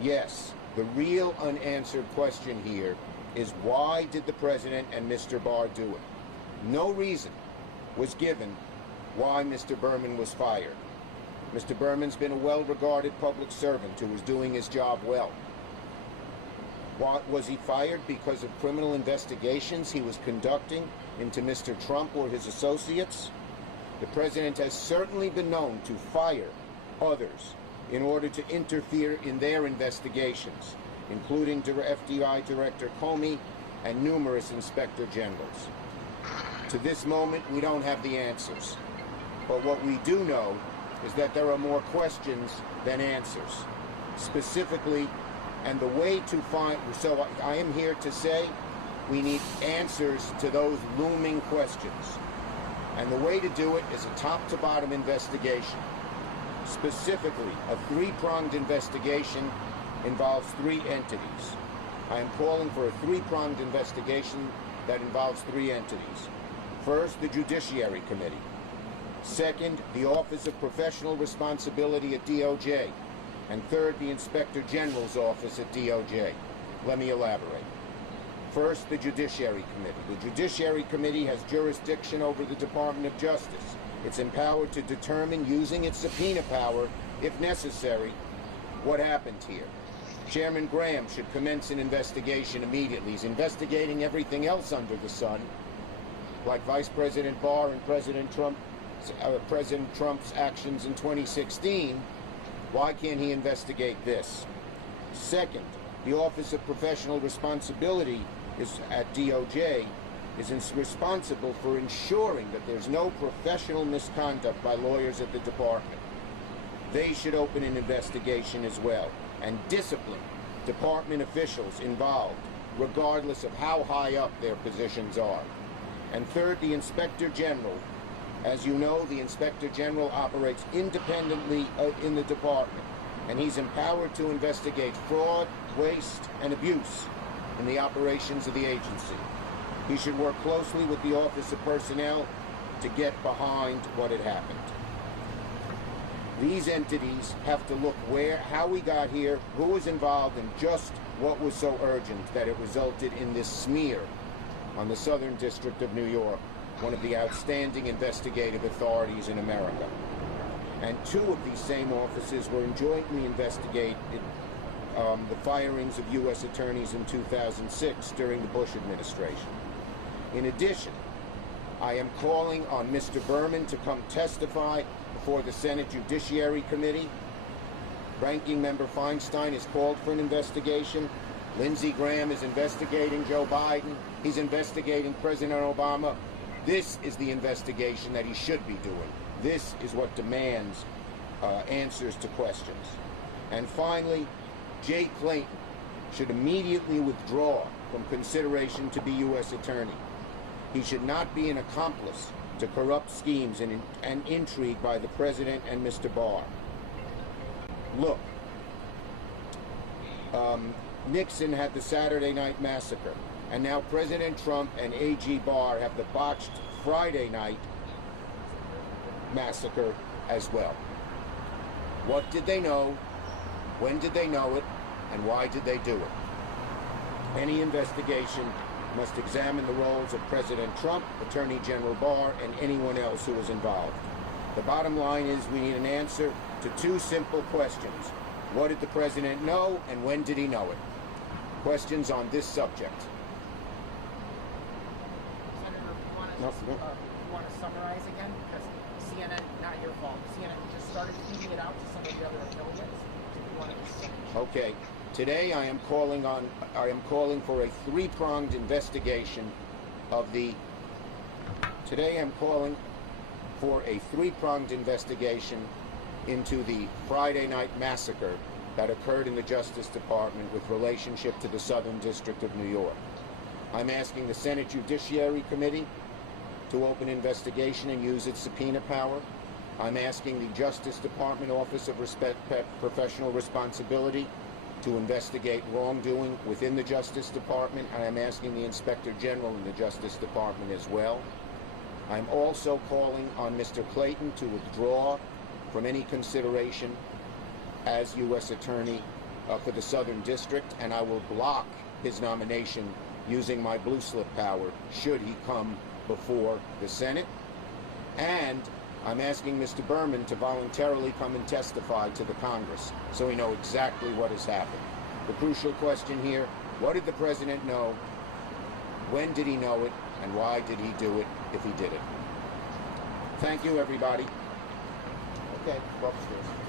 Yes, the real unanswered question here is why did the President and Mr. Barr do it? No reason was given why Mr. Berman was fired. Mr. Berman's been a well-regarded public servant who was doing his job well. Why, was he fired because of criminal investigations he was conducting into Mr. Trump or his associates? The President has certainly been known to fire others in order to interfere in their investigations, including FBI Director Comey and numerous Inspector Generals. To this moment, we don't have the answers. But what we do know is that there are more questions than answers. Specifically, and the way to find, so I am here to say we need answers to those looming questions. And the way to do it is a top-to-bottom investigation. Specifically, a three-pronged investigation involves three entities. I am calling for a three-pronged investigation that involves three entities. First, the Judiciary Committee. Second, the Office of Professional Responsibility at DOJ. And third, the Inspector General's office at DOJ. Let me elaborate. First, the Judiciary Committee. The Judiciary Committee has jurisdiction over the Department of Justice. It's empowered to determine, using its subpoena power, if necessary, what happened here. Chairman Graham should commence an investigation immediately. He's investigating everything else under the sun, like Vice President Barr and President Trump's actions in 2016. Why can't he investigate this? Second, the Office of Professional Responsibility at DOJ is responsible for ensuring that there's no professional misconduct by lawyers at the department. They should open an investigation as well and discipline department officials involved, regardless of how high up their positions are. And third, the Inspector General. As you know, the Inspector General operates independently in the department, and he's empowered to investigate fraud, waste, and abuse in the operations of the agency. He should work closely with the Office of Personnel to get behind what had happened. These entities have to look how we got here, who was involved, and just what was so urgent that it resulted in this smear on the Southern District of New York, one of the outstanding investigative authorities in America. And two of these same offices were jointly investigated the firings of US attorneys in 2006 during the Bush administration. In addition, I am calling on Mr. Behrman to come testify before the Senate Judiciary Committee. Ranking Member Feinstein has called for an investigation. Lindsey Graham is investigating Joe Biden. He's investigating President Obama. This is the investigation that he should be doing. This is what demands answers to questions. And finally, Jay Clayton should immediately withdraw from consideration to be U.S. Attorney. He should not be an accomplice to corrupt schemes and intrigue by the President and Mr. Barr. Look, Nixon had the Saturday night massacre, and now President Trump and AG Barr have the botched Friday night massacre as well. What did they know? When did they know it? And why did they do it? Any investigation must examine the roles of President Trump, Attorney General Barr, and anyone else who was involved. The bottom line is we need an answer to two simple questions. What did the President know, and when did he know it? Questions on this subject. Senator, you want to summarize again? Because CNN, not your fault, CNN just started feeding it out to some of the other affiliates. Do you want to Okay. Today I am calling for a three-pronged investigation of the into the Friday night massacre that occurred in the Justice Department with relationship to the Southern District of New York. I'm asking the Senate Judiciary Committee to open investigation and use its subpoena power. I'm asking the Justice Department Office of Professional Responsibility to investigate wrongdoing within the Justice Department, and I'm asking the Inspector General in the Justice Department as well. I'm also calling on Mr. Clayton to withdraw from any consideration as U.S. Attorney for the Southern District, and I will block his nomination using my blue slip power should he come before the Senate. And I'm asking Mr. Berman to voluntarily come and testify to the Congress so we know exactly what has happened. The crucial question here, what did the president know? When did he know it? And why did he do it if he did it? Thank you, everybody. Okay, go upstairs.